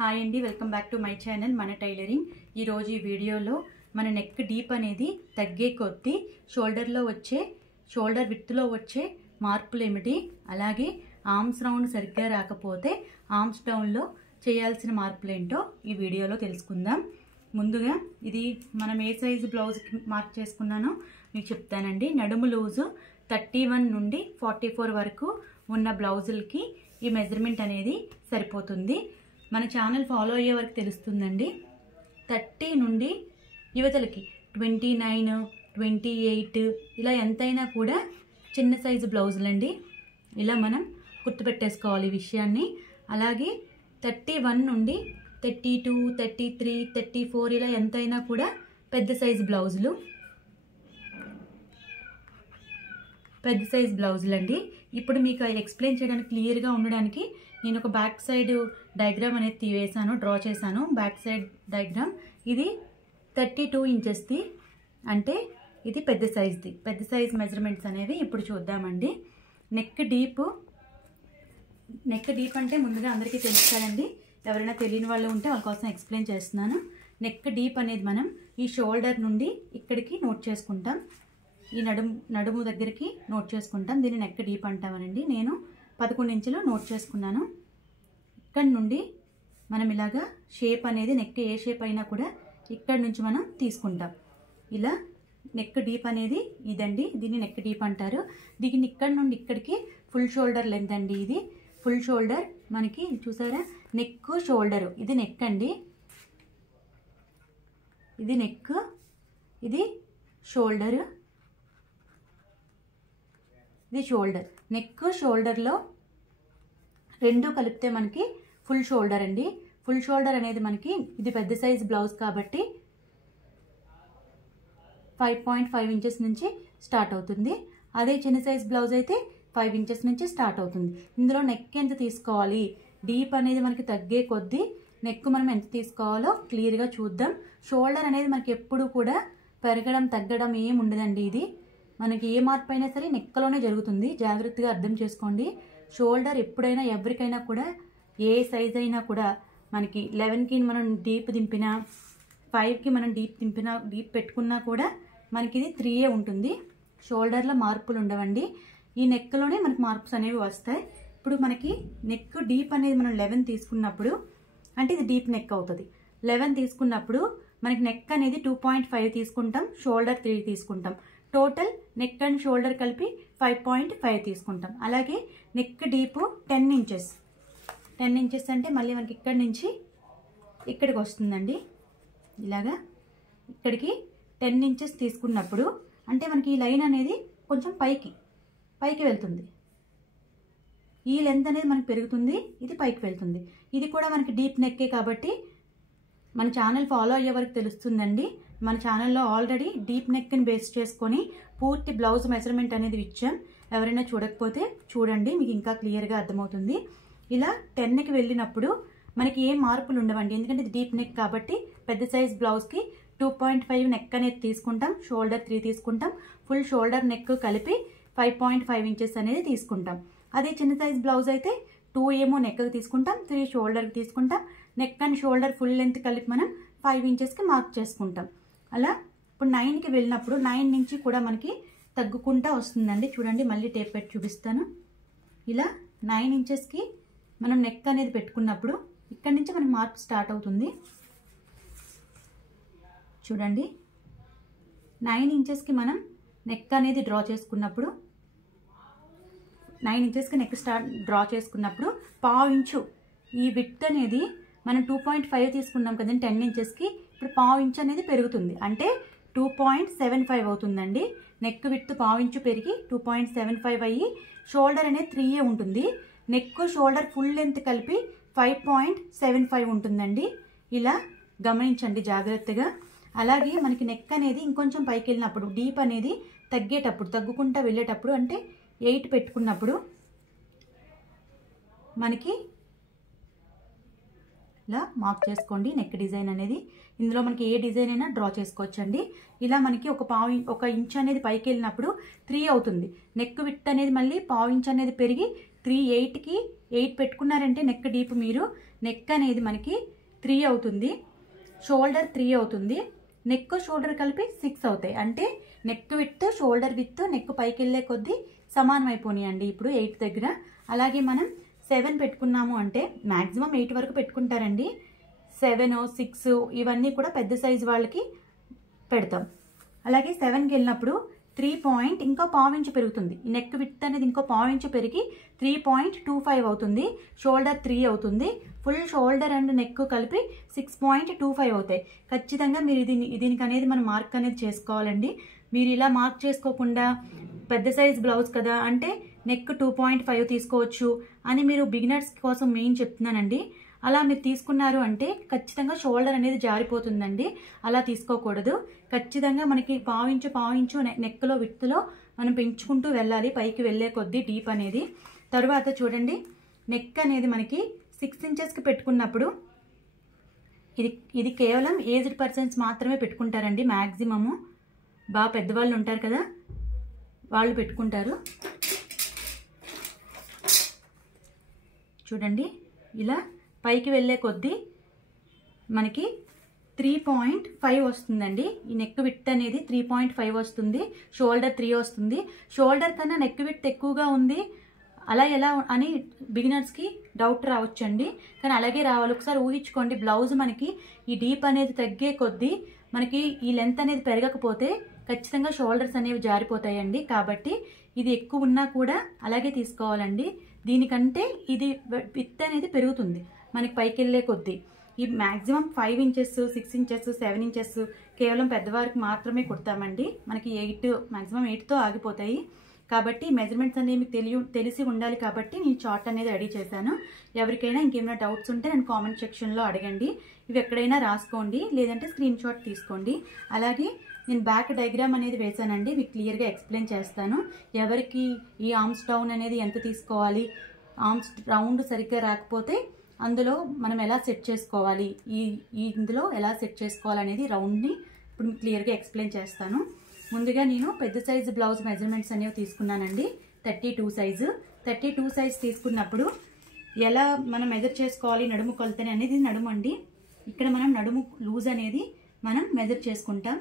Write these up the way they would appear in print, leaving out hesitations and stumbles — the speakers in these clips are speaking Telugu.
హాయ్ అండి, welcome back to my channel మన టైలరింగ్. ఈరోజు ఈ వీడియోలో మన నెక్ డీప్ అనేది తగ్గే కొద్దీ షోల్డర్ విత్తులో వచ్చే మార్పులు ఏమిటి, అలాగే ఆర్మ్స్ రౌండ్ సరిగ్గా రాకపోతే ఆర్మ్స్ డౌన్లో చేయాల్సిన మార్పులు ఏంటో ఈ వీడియోలో తెలుసుకుందాం. ముందుగా ఇది మనం ఏ సైజు బ్లౌజ్కి మార్క్ చేసుకున్నానో మీకు చెప్తానండి. నడుము లూజు 31 నుండి 44 వరకు ఉన్న బ్లౌజులకి ఈ మెజర్మెంట్ అనేది సరిపోతుంది. మన ఛానల్ ఫాలో అయ్యే వరకు తెలుస్తుందండి. 30 నుండి యువతలకి 29, 28 ఇలా ఎంతైనా కూడా చిన్న సైజు బ్లౌజులండి. ఇలా మనం గుర్తుపెట్టేసుకోవాలి ఈ విషయాన్ని. అలాగే 31 నుండి 32, 33, 34 ఇలా ఎంతైనా కూడా పెద్ద సైజు బ్లౌజులండి. ఇప్పుడు మీకు ఎక్స్ప్లెయిన్ చేయడానికి క్లియర్గా ఉండడానికి నేను ఒక బ్యాక్ సైడ్ డయాగ్రామ్ అనేది డ్రా చేశాను. బ్యాక్ సైడ్ డయాగ్రామ్ ఇది 32 ఇంచెస్ది, అంటే ఇది పెద్ద సైజ్ మెజర్మెంట్స్ అనేవి ఇప్పుడు చూద్దామండి. నెక్ డీప్ అంటే ముందుగా అందరికీ తెలుస్తారండి. ఎవరైనా తెలియని వాళ్ళు ఉంటే వాళ్ళ కోసం ఎక్స్ప్లెయిన్ చేస్తున్నాను. నెక్ డీప్ అనేది మనం ఈ షోల్డర్ నుండి ఇక్కడికి నోట్ చేసుకుంటాం. ఈ నడుము దగ్గరికి నోట్ చేసుకుంటాం. దీన్ని నెక్ డీప్ అంటామనండి. నేను 11 ఇంచులు నోట్ చేసుకున్నాను. ఇక్కడ నుండి మనం ఇలాగా షేప్ అనేది నెక్ ఏ షేప్ అయినా కూడా ఇక్కడ నుంచి మనం తీసుకుంటాం. ఇలా నెక్ డీప్ అనేది ఇదండి. దీన్ని నెక్ డీప్ అంటారు. దీన్ని ఇక్కడ నుండి ఇక్కడికి ఫుల్ షోల్డర్ లెంత్ అండి. ఇది ఫుల్ షోల్డర్ మనకి చూసారా, నెక్ షోల్డరు. ఇది నెక్ అండి, ఇది నెక్, ఇది షోల్డరు, ఇది షోల్డర్. నెక్ షోల్డర్లో రెండు కలిపితే మనకి ఫుల్ షోల్డర్ అండి. ఫుల్ షోల్డర్ అనేది మనకి ఇది పెద్ద సైజ్ బ్లౌజ్ కాబట్టి 5.5 ఇంచెస్ నుంచి స్టార్ట్ అవుతుంది. అదే చిన్న సైజ్ బ్లౌజ్ అయితే 5 ఇంచెస్ నుంచి స్టార్ట్ అవుతుంది. ఇందులో నెక్ ఎంత తీసుకోవాలి, డీప్ అనేది మనకి తగ్గే కొద్దీ నెక్ మనం ఎంత తీసుకోవాలో క్లియర్గా చూద్దాం. షోల్డర్ అనేది మనకి ఎప్పుడు కూడా పెరగడం తగ్గడం ఏం ఉండదండి. ఇది మనకి ఏ మార్పు అయినా సరే నెక్కలోనే జరుగుతుంది. జాగ్రత్తగా అర్థం చేసుకోండి. షోల్డర్ ఎప్పుడైనా ఎవరికైనా కూడా ఏ సైజ్ అయినా కూడా మనకి 11కి మనం డీప్ దింపినా, 5కి మనం డీప్ పెట్టుకున్నా కూడా మనకి ఇది 3 ఉంటుంది. షోల్డర్లో మార్పులు ఉండవండి. ఈ నెక్లోనే మనకి మార్పులు అనేవి వస్తాయి. ఇప్పుడు మనకి నెక్ డీప్ అనేది మనం 11 తీసుకున్నప్పుడు అంటే ఇది డీప్ నెక్ అవుతుంది. 11 తీసుకున్నప్పుడు మనకి నెక్ అనేది 2.5 తీసుకుంటాం, షోల్డర్ 3 తీసుకుంటాం. టోటల్ నెక్ అండ్ షోల్డర్ కలిపి 5.5 తీసుకుంటాం. అలాగే నెక్ డీప్ 10 ఇంచెస్ అంటే మళ్ళీ మనకి ఇక్కడి నుంచి ఇక్కడికి వస్తుందండి. ఇలాగా ఇక్కడికి 10 ఇంచెస్ తీసుకున్నప్పుడు అంటే మనకి ఈ లైన్ అనేది కొంచెం పైకి వెళ్తుంది. ఈ లెంత్ అనేది మనకి పెరుగుతుంది, ఇది పైకి వెళ్తుంది. ఇది కూడా మనకి డీప్ నెక్కే కాబట్టి మన ఛానల్ ఫాలో అయ్యే వరకు తెలుస్తుందండి. మన ఛానల్లో ఆల్రెడీ డీప్ నెక్ని బేస్ చేసుకొని పూర్తి బ్లౌజ్ మెజర్మెంట్ అనేది ఇచ్చాం. ఎవరైనా చూడకపోతే చూడండి, మీకు ఇంకా క్లియర్గా అర్థమవుతుంది. ఇలా 10కి వెళ్ళినప్పుడు మనకి ఏ మార్పులు ఉండవండి. ఎందుకంటే ఇది డీప్ నెక్ కాబట్టి పెద్ద సైజ్ బ్లౌజ్కి 2.5 నెక్ అనేది తీసుకుంటాం, షోల్డర్ 3 తీసుకుంటాం. ఫుల్ షోల్డర్ నెక్ కలిపి 5.5 ఇంచెస్ అనేది తీసుకుంటాం. అదే చిన్న సైజ్ బ్లౌజ్ అయితే 2 ఏమో నెక్కి తీసుకుంటాం, 3 షోల్డర్కి తీసుకుంటాం. Neck and shoulder full length కలిపి మనం 5 ఇంచెస్కి మార్క్ చేసుకుంటాం. అలా ఇప్పుడు 9కి వెళ్ళినప్పుడు 9 నుంచి కూడా మనకి తగ్గుకుంటా వస్తుందండి. చూడండి, మళ్ళీ టేప్ పెట్టి చూపిస్తాను. ఇలా 9 ఇంచెస్కి మనం నెక్ అనేది పెట్టుకున్నప్పుడు ఇక్కడి నుంచి మనకి మార్పు స్టార్ట్ అవుతుంది. చూడండి, 9 ఇంచెస్కి మనం నెక్ అనేది డ్రా చేసుకున్నప్పుడు 9 ఇంచెస్కి నెక్ డ్రా చేసుకున్నప్పుడు 1/2 ఇంచు ఈ విడ్త్ అనేది మనం 2.5 తీసుకున్నాం కదండి 10 ఇంచెస్కి. ఇప్పుడు 1/2 ఇంచు అనేది పెరుగుతుంది, అంటే 2.75 అవుతుందండి. నెక్ విడ్త్ 1/2 ఇంచు పెరిగి 2.75 అయ్యి షోల్డర్ అనేది 3 ఉంటుంది. నెక్ షోల్డర్ ఫుల్ లెంత్ కలిపి 5.75 ఉంటుందండి. ఇలా గమనించండి జాగ్రత్తగా. అలాగే మనకి నెక్ అనేది ఇంకొంచెం పైకి వెళ్ళినప్పుడు డీప్ అనేది తగ్గుకుంటా వెళ్ళేటప్పుడు అంటే 8 పెట్టుకున్నప్పుడు మనకి ఇలా మార్క్ చేసుకోండి. నెక్ డిజైన్ అనేది ఇందులో మనకి ఏ డిజైన్ అయినా డ్రా చేసుకోవచ్చండి. ఇలా మనకి ఒక ఇంచ్ అనేది పైకి వెళ్ళినప్పుడు 3 అవుతుంది. నెక్ విడ్త్ అనేది మళ్ళీ 1/2 ఇంచ్ అనేది పెరిగి 8కి 8 పెట్టుకున్నారంటే నెక్ డీప్ మీరు నెక్ అనేది మనకి 3 అవుతుంది, షోల్డర్ 3 అవుతుంది, నెక్ షోల్డర్ కలిపి 6 అవుతాయి. అంటే neck with shoulder with neck పైకి వెళ్ళే కొద్దీ సమానం అయిపోయినాయండి ఇప్పుడు 8 దగ్గర. అలాగే మనం 7 పెట్టుకున్నాము అంటే మ్యాక్సిమం 8 వరకు పెట్టుకుంటారండి. 7, 6 ఇవన్నీ కూడా పెద్ద సైజు వాళ్ళకి పెడతాం. అలాగే 7కి వెళ్ళినప్పుడు 3 పాయింట్ ఇంకో పావించు పెరుగుతుంది. నెక్ విత్ అనేది ఇంకో పావించు పెరిగి 3.25 అవుతుంది, షోల్డర్ 3 అవుతుంది, ఫుల్ షోల్డర్ అండ్ నెక్ కలిపి 6.25 అవుతాయి. ఖచ్చితంగా మీరు దీనికి అనేది మనం మార్క్ అనేది చేసుకోవాలండి. మీరు ఇలా మార్క్ చేసుకోకుండా పెద్ద సైజ్ బ్లౌజ్ కదా అంటే నెక్ 2.5 తీసుకోవచ్చు అని మీరు బిగినర్స్ కోసం మెయిన్ చెప్తున్నానండి. అలా మీరు తీసుకున్నారు అంటే ఖచ్చితంగా షోల్డర్ అనేది జారిపోతుందండి. అలా తీసుకోకూడదు. ఖచ్చితంగా మనకి పావించు నెక్లో విత్తులో మనం పెంచుకుంటూ వెళ్ళాలి పైకి వెళ్ళే కొద్దీ డీప్ అనేది. తర్వాత చూడండి నెక్ అనేది మనకి 6 ఇంచెస్కి పెట్టుకున్నప్పుడు ఇది కేవలం ఏజ్డ్ పర్సన్స్ మాత్రమే పెట్టుకుంటారండి. మ్యాక్సిమము బాగా పెద్దవాళ్ళు ఉంటారు కదా వాళ్ళు పెట్టుకుంటారు. చూడండి ఇలా పైకి వెళ్ళే కొద్దీ మనకి 3.5 వస్తుందండి. ఈ నెక్ విడ్త్ అనేది 3.5 వస్తుంది, షోల్డర్ 3 వస్తుంది. షోల్డర్ కన్నా నెక్ విడ్త్ ఎక్కువగా ఉంది అలా ఎలా అని బిగినర్స్కి డౌట్ రావచ్చండి. కానీ అలాగే రావాలి. ఒకసారి ఊహించుకోండి, బ్లౌజ్ మనకి ఈ డీప్ అనేది తగ్గే కొద్దీ మనకి ఈ లెంత్ అనేది పెరగకపోతే ఖచ్చితంగా షోల్డర్స్ అనేవి జారిపోతాయండి. కాబట్టి ఇది ఎక్కువ ఉన్నా కూడా అలాగే తీసుకోవాలండి. దీనికంటే ఇది విడ్త్ అనేది పెరుగుతుంది మనకి పైకి వెళ్ళే కొద్దీ. ఈ మ్యాక్సిమం 5 ఇంచెస్, 6 ఇంచెస్, 7 ఇంచెస్ కేవలం పెద్దవారికి మాత్రమే కుడతామండి. మనకి 8 మ్యాక్సిమం 8తో ఆగిపోతాయి. కాబట్టి మెజర్మెంట్స్ అనేవి తెలిసి ఉండాలి కాబట్టి నేను చార్ట్ అనేది రెడీ చేశాను. ఎవరికైనా ఇంకేమైనా డౌట్స్ ఉంటే నేను కామెంట్ సెక్షన్లో అడగండి. ఇవి ఎక్కడైనా రాసుకోండి, లేదంటే స్క్రీన్ షాట్ తీసుకోండి. అలాగే నేను బ్యాక్ డయాగ్రామ్ అనేది వేసానండి, మీకు క్లియర్గా ఎక్స్ప్లెయిన్ చేస్తాను. ఎవరికి ఈ ఆర్మ్స్ డౌన్ అనేది ఎంత తీసుకోవాలి, ఆర్మ్స్ రౌండ్ సరిగ్గా రాకపోతే అందులో మనం ఎలా సెట్ చేసుకోవాలి, ఇందులో ఎలా సెట్ చేసుకోవాలనేది రౌండ్ని ఇప్పుడు క్లియర్గా ఎక్స్ప్లెయిన్ చేస్తాను. ముందుగా నేను పెద్ద సైజు బ్లౌజ్ మెజర్మెంట్స్ అనేవి తీసుకున్నానండి. 32 సైజు. 32 సైజ్ తీసుకున్నప్పుడు ఎలా మనం మెజర్ చేసుకోవాలి నడుము కొలతని అనేది నడుము అండి. ఇక్కడ మనం నడుము లూజ్ అనేది మనం మెజర్ చేసుకుంటాం.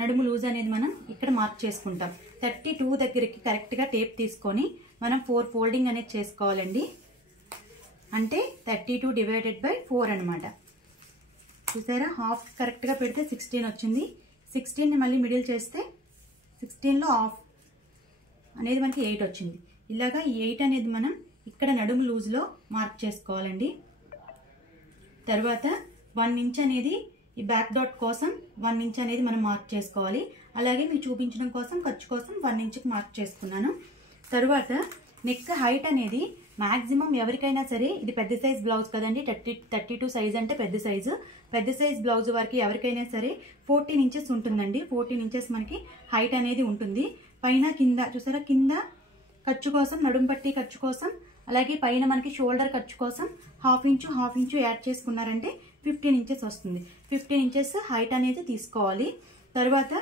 నడుము లూజ్ అనేది మనం ఇక్కడ మార్క్ చేసుకుంటాం. 32 దగ్గరికి కరెక్ట్గా టేప్ తీసుకొని మనం 4 ఫోల్డింగ్ అనేది చేసుకోవాలండి. అంటే 32 డివైడెడ్ బై 4 అనమాట. చూసారా, హాఫ్ కరెక్ట్గా పెడితే 16 వచ్చింది. 16ని మళ్ళీ మిడిల్ చేస్తే 16లో హాఫ్ అనేది మనకి 8 వచ్చింది. ఇలాగా ఈ 8 అనేది మనం ఇక్కడ నడుము లూజ్లో మార్క్ చేసుకోవాలండి. తర్వాత 1 ఇంచ్ అనేది ఈ బ్యాక్ డాట్ కోసం 1 ఇంచ్ అనేది మనం మార్క్ చేసుకోవాలి. అలాగే మీకు చూపించడం కోసం ఖర్చు కోసం 1 ఇంచ్కి మార్క్ చేసుకున్నాను. తర్వాత నెక్ హైట్ అనేది మ్యాక్సిమం ఎవరికైనా సరే, ఇది పెద్ద సైజ్ బ్లౌజ్ కదండి, 32 సైజ్ అంటే పెద్ద సైజు. పెద్ద సైజ్ బ్లౌజ్ వారికి ఎవరికైనా సరే 14 ఇంచెస్ ఉంటుందండి. 14 ఇంచెస్ మనకి హైట్ అనేది ఉంటుంది. పైన కింద చూసారా, కింద ఖర్చు కోసం నడుము పట్టి ఖర్చు కోసం, అలాగే పైన మనకి షోల్డర్ ఖర్చు కోసం హాఫ్ ఇంచు యాడ్ చేసుకున్నారంటే 15 ఇంచెస్ వస్తుంది. 15 ఇంచెస్ హైట్ అనేది తీసుకోవాలి. తర్వాత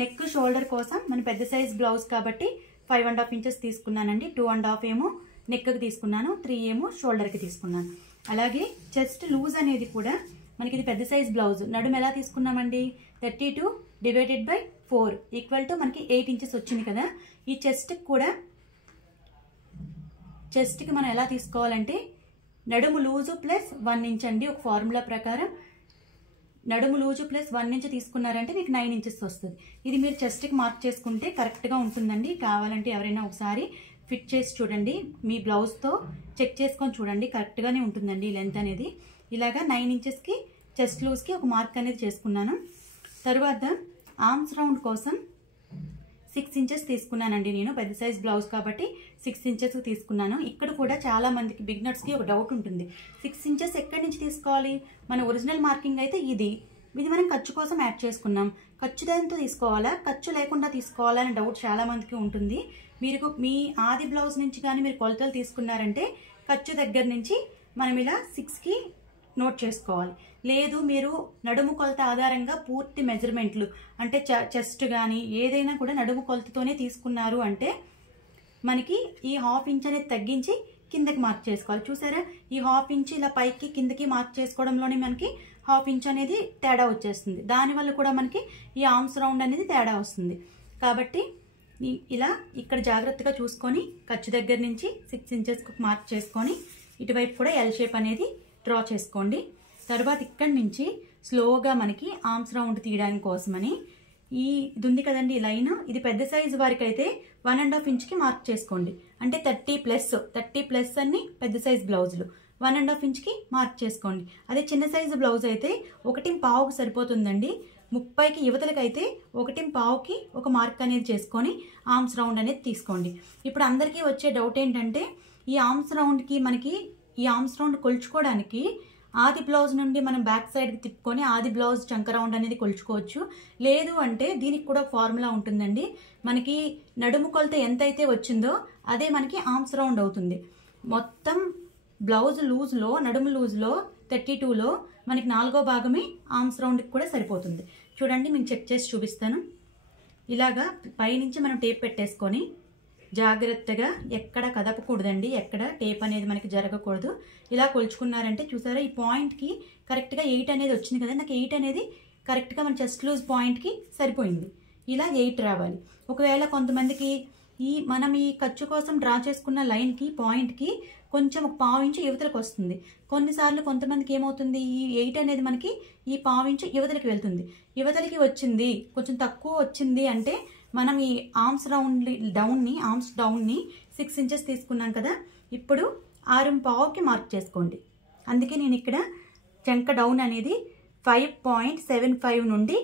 నెక్ షోల్డర్ కోసం మన పెద్ద సైజ్ బ్లౌజ్ కాబట్టి 5.5 ఇంచెస్ తీసుకున్నానండి. 2.5 ఏమో నెక్కి తీసుకున్నాను, 3 ఏమో షోల్డర్కి తీసుకున్నాను. అలాగే చెస్ట్ లూజ్ అనేది కూడా మనకి ఇది పెద్ద సైజ్ బ్లౌజ్. నడుము ఎలా తీసుకున్నామండి, 32 డివైడెడ్ బై 4 ఈక్వల్ టు మనకి 8 ఇంచెస్ వచ్చింది కదా. ఈ చెస్ట్కి మనం ఎలా తీసుకోవాలంటే నడుము లూజు ప్లస్ 1 ఇంచ్ అండి. ఒక ఫార్ములా ప్రకారం నడుము లూజు ప్లస్ 1 ఇంచ్ తీసుకున్నారంటే మీకు 9 ఇంచెస్ వస్తుంది. ఇది మీరు చెస్ట్కి మార్క్ చేసుకుంటే కరెక్ట్గా ఉంటుందండి. కావాలంటే ఎవరైనా ఒకసారి ఫిట్ చేసి చూడండి, మీ బ్లౌజ్తో చెక్ చేసుకొని చూడండి, కరెక్ట్గానే ఉంటుందండి ఈ లెంత్ అనేది. ఇలాగా 9 ఇంచెస్కి చెస్ట్ లూజ్కి ఒక మార్క్ అనేది చేసుకున్నాను. తర్వాత ఆర్మ్స్ రౌండ్ కోసం 6 ఇంచెస్ తీసుకున్నానండి నేను. పెద్ద సైజ్ బ్లౌజ్ కాబట్టి 6 ఇంచెస్ తీసుకున్నాను. ఇక్కడ కూడా చాలా మందికి బిగినర్స్కి ఒక డౌట్ ఉంటుంది, 6 ఇంచెస్ ఎక్కడి నుంచి తీసుకోవాలి, మన ఒరిజినల్ మార్కింగ్ అయితే ఇది మనం ఖర్చు కోసం యాడ్ చేసుకున్నాం, ఖర్చు దాంతో తీసుకోవాలా ఖర్చు లేకుండా తీసుకోవాలా అనే డౌట్ చాలా మందికి ఉంటుంది. మీరు మీ ఆది బ్లౌజ్ నుంచి కానీ మీరు కొలతలు తీసుకున్నారంటే ఖర్చు దగ్గర నుంచి మనం ఇలా 6కి నోట్ చేసుకోవాలి. లేదు మీరు నడుము కొలత ఆధారంగా పూర్తి మెజర్మెంట్లు అంటే చెస్ట్ కానీ ఏదైనా కూడా నడుము కొలతతోనే తీసుకున్నారు అంటే మనకి ఈ 1/2 ఇంచ్ అనేది తగ్గించి కిందకి మార్క్ చేసుకోవాలి. చూసారా, ఈ 1/2 ఇంచ్ ఇలా పైకి కిందకి మార్క్ చేసుకోవడంలోనే మనకి 1/2 ఇంచ్ అనేది తేడా వచ్చేస్తుంది. దానివల్ల కూడా మనకి ఈ ఆర్మ్స్ రౌండ్ అనేది తేడా వస్తుంది. కాబట్టి ఇలా ఇక్కడ జాగ్రత్తగా చూసుకొని ఖర్చు దగ్గర నుంచి 6 ఇంచెస్కి మార్క్ చేసుకొని ఇటువైపు కూడా ఎల్ షేప్ అనేది డ్రా చేసుకోండి. తర్వాత ఇక్కడి నుంచి స్లోగా మనకి ఆర్మ్స్ రౌండ్ తీయడానికి కోసమని ఇది ఉంది కదండి ఈ లైన్, ఇది పెద్ద సైజు వారికి అయితే 1.5 ఇంచ్కి మార్క్ చేసుకోండి. అంటే 30+ అన్ని పెద్ద సైజు బ్లౌజులు 1.5 ఇంచ్కి మార్క్ చేసుకోండి. అదే చిన్న సైజు బ్లౌజ్ అయితే 1.5కి సరిపోతుందండి. 30కి యువతలకి అయితే 1.5కి ఒక మార్క్ అనేది చేసుకొని ఆర్మ్స్ రౌండ్ అనేది తీసుకోండి. ఇప్పుడు అందరికీ వచ్చే డౌట్ ఏంటంటే ఈ ఆర్మ్స్ రౌండ్కి మనకి ఈ ఆర్మ్స్ రౌండ్ కొలుచుకోవడానికి ఆది బ్లౌజ్ నుండి మనం బ్యాక్ సైడ్కి తిప్పుకొని ఆది బ్లౌజ్ చంక రౌండ్ అనేది కొలుచుకోవచ్చు. లేదు అంటే దీనికి కూడా ఫార్ములా ఉంటుందండి. మనకి నడుము కొలత ఎంతైతే వచ్చిందో అదే మనకి ఆర్మ్స్ రౌండ్ అవుతుంది. మొత్తం బ్లౌజ్ లూజ్లో నడుము లూజ్లో 32లో మనకి 4వ భాగమే ఆర్మ్స్ రౌండ్కి కూడా సరిపోతుంది. చూడండి, మీకు చెక్ చేసి చూపిస్తాను. ఇలాగా పైనుంచి మనం టేప్ పెట్టేసుకొని జాగ్రత్తగా ఎక్కడ కదపకూడదండి, ఎక్కడ టేప్ అనేది మనకి జరగకూడదు. ఇలా కొలుచుకున్నారంటే చూసారా ఈ పాయింట్కి కరెక్ట్గా 8 అనేది వచ్చింది కదా, నాకు 8 అనేది కరెక్ట్గా మన చెస్ట్ లూజ్ పాయింట్కి సరిపోయింది. ఇలా 8 రావాలి. ఒకవేళ కొంతమందికి మనం ఈ ఖర్చు కోసం డ్రా చేసుకున్న లైన్కి పాయింట్కి కొంచెం ఒక 1/2 ఇంచు యువతలకు వస్తుంది. కొన్నిసార్లు కొంతమందికి ఏమవుతుంది, ఈ 8 అనేది మనకి ఈ 1/2 ఇంచు యువతలకి వెళ్తుంది. యువతలకి వచ్చింది కొంచెం తక్కువ వచ్చింది అంటే మనం ఈ ఆర్మ్స్ డౌన్ని 6 ఇంచెస్ తీసుకున్నాం కదా, ఇప్పుడు 6.5కి మార్క్ చేసుకోండి. అందుకే నేను ఇక్కడ చంక డౌన్ అనేది 5.75 నుండి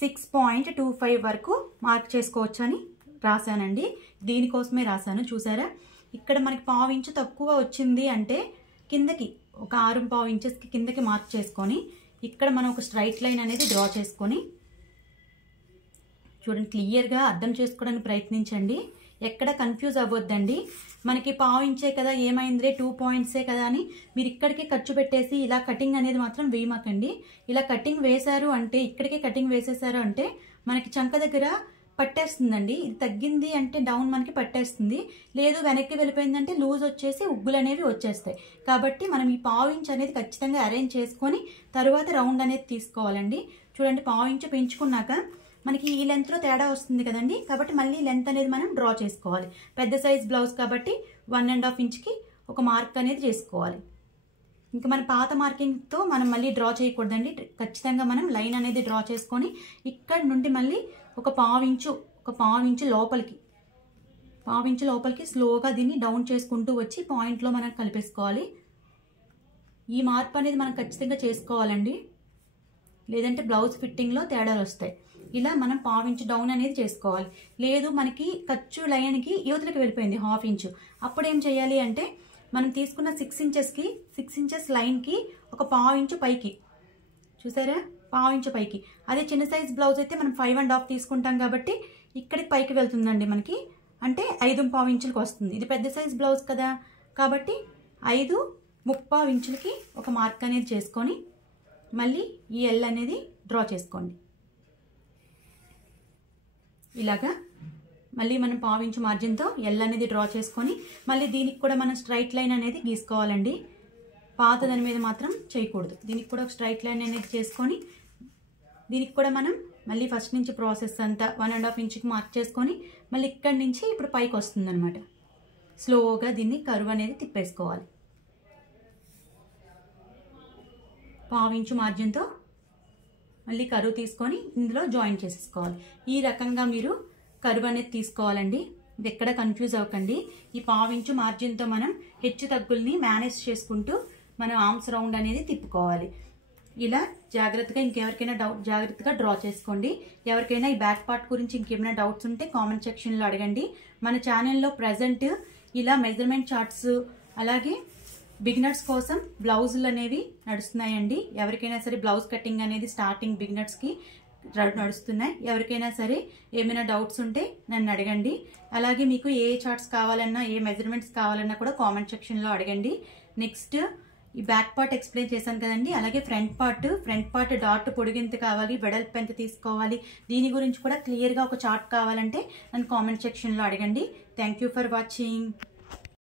6.25 వరకు మార్క్ చేసుకోవచ్చు అని రాశానండి. దీనికోసమే రాశాను. చూసారా, ఇక్కడ మనకి 1/2 ఇంచు తక్కువ వచ్చింది అంటే కిందకి ఒక 6.5 ఇంచెస్కి కిందకి మార్క్ చేసుకొని ఇక్కడ మనం ఒక స్ట్రైట్ లైన్ అనేది డ్రా చేసుకొని చూడండి, క్లియర్గా అర్థం చేసుకోవడానికి ప్రయత్నించండి. ఎక్కడ కన్ఫ్యూజ్ అవ్వద్దండి. మనకి 1/2 ఇంచే కదా, ఏమైందిరే 2 పాయింట్సే కదా అని మీరు ఇక్కడికి ఖర్చు పెట్టేసి ఇలా కటింగ్ అనేది మాత్రం వేయమాకండి. ఇలా కటింగ్ వేశారు అంటే ఇక్కడికే కటింగ్ వేసేసారు అంటే మనకి చంక దగ్గర పట్టేస్తుందండి. ఇది తగ్గింది అంటే డౌన్ మనకి పట్టేస్తుంది. లేదు వెనక్కి వెళ్ళిపోయిందంటే లూజ్ వచ్చేసి ఉగ్గులు అనేవి వచ్చేస్తాయి. కాబట్టి మనం ఈ 1/2 ఇంచ్ అనేది ఖచ్చితంగా అరేంజ్ చేసుకొని తర్వాత రౌండ్ అనేది తీసుకోవాలండి. చూడండి, 1/2 ఇంచ్ పెంచుకున్నాక మనకి ఈ లెంత్లో తేడా వస్తుంది కదండి, కాబట్టి మళ్ళీ లెంత్ అనేది మనం డ్రా చేసుకోవాలి. పెద్ద సైజ్ బ్లౌజ్ కాబట్టి 1.5 ఇంచ్కి ఒక మార్క్ అనేది చేసుకోవాలి. ఇంకా మన పాత మార్కింగ్తో మనం మళ్ళీ డ్రా చేయకూడదండి. ఖచ్చితంగా మనం లైన్ అనేది డ్రా చేసుకొని ఇక్కడ నుండి మళ్ళీ ఒక 1/2 ఇంచు లోపలికి స్లోగా దీన్ని డౌన్ చేసుకుంటూ వచ్చి పాయింట్లో మనం కలిపేసుకోవాలి. ఈ మార్పు అనేది మనం ఖచ్చితంగా చేసుకోవాలండి, లేదంటే బ్లౌజ్ ఫిట్టింగ్లో తేడాలు వస్తాయి. ఇలా మనం 1/2 ఇంచు డౌన్ అనేది చేసుకోవాలి. లేదు మనకి ఖర్చు లైన్కి యువతలకి వెళ్ళిపోయింది 1/2 ఇంచు, అప్పుడు ఏం చేయాలి అంటే మనం తీసుకున్న 6 ఇంచెస్ లైన్కి ఒక 1/2 ఇంచు పైకి, చూసారా 1/2 ఇంచు పైకి. అదే చిన్న సైజ్ బ్లౌజ్ అయితే మనం 5.5 తీసుకుంటాం కాబట్టి ఇక్కడికి పైకి వెళ్తుందండి మనకి, అంటే 5.5 ఇంచులకి వస్తుంది. ఇది పెద్ద సైజ్ బ్లౌజ్ కదా కాబట్టి 5.25 ఇంచులకి ఒక మార్క్ అనేది చేసుకొని మళ్ళీ ఈ ఎల్ అనేది డ్రా చేసుకోండి. ఇలాగా మళ్ళీ మనం 1/2 ఇంచు మార్జిన్తో ఎల్ అనేది డ్రా చేసుకొని మళ్ళీ దీనికి కూడా మనం స్ట్రైట్ లైన్ అనేది గీసుకోవాలండి. పాత దాని మీద మాత్రం చేయకూడదు. దీనికి కూడా ఒక స్ట్రైట్ లైన్ అనేది చేసుకొని దీనికి కూడా మనం మళ్ళీ ఫస్ట్ నుంచి ప్రాసెస్ అంతా 1.5 ఇంచుకి మార్క్ చేసుకొని మళ్ళీ ఇక్కడి నుంచి ఇప్పుడు పైకి వస్తుంది అనమాట. స్లోగా దీన్ని కర్వ్ అనేది తిప్పేసుకోవాలి. 1/2 ఇంచు మార్జిన్తో మళ్ళీ కరువు తీసుకొని ఇందులో జాయిన్ చేసేసుకోవాలి. ఈ రకంగా మీరు కరువు అనేది తీసుకోవాలండి. ఇది ఎక్కడ కన్ఫ్యూజ్ అవ్వకండి. ఈ 1/2 ఇంచు మార్జిన్తో మనం హెచ్చు తగ్గుల్ని మేనేజ్ చేసుకుంటూ మనం ఆర్మ్స్ రౌండ్ అనేది తిప్పుకోవాలి. ఇలా జాగ్రత్తగా ఇంకెవరికైనా జాగ్రత్తగా డ్రా చేసుకోండి. ఎవరికైనా ఈ బ్యాక్ పార్ట్ గురించి ఇంకేమైనా డౌట్స్ ఉంటే కామెంట్ సెక్షన్లో అడగండి. మన ఛానల్లో ప్రజెంట్ ఇలా మెజర్మెంట్ చార్ట్స్ అలాగే బిగినర్స్ కోసం బ్లౌజులు అనేవి నడుస్తున్నాయండి. ఎవరికైనా సరే బ్లౌజ్ కటింగ్ అనేది స్టార్టింగ్ బిగినర్స్కి నడుస్తున్నాయి. ఎవరికైనా సరే ఏమైనా డౌట్స్ ఉంటే నన్ను అడగండి. అలాగే మీకు ఏ చార్ట్స్ కావాలన్నా ఏ మెజర్మెంట్స్ కావాలన్నా కూడా కామెంట్ సెక్షన్లో అడగండి. నెక్స్ట్ ఈ బ్యాక్ పార్ట్ ఎక్స్ప్లెయిన్ చేశాను కదండి. అలాగే ఫ్రంట్ పార్ట్ డాట్ పొడిగింత కావాలి, వెడల్పు ఎంత తీసుకోవాలి, దీని గురించి కూడా క్లియర్గా ఒక చార్ట్ కావాలంటే నన్ను కామెంట్ సెక్షన్లో అడగండి. Thank you for watching.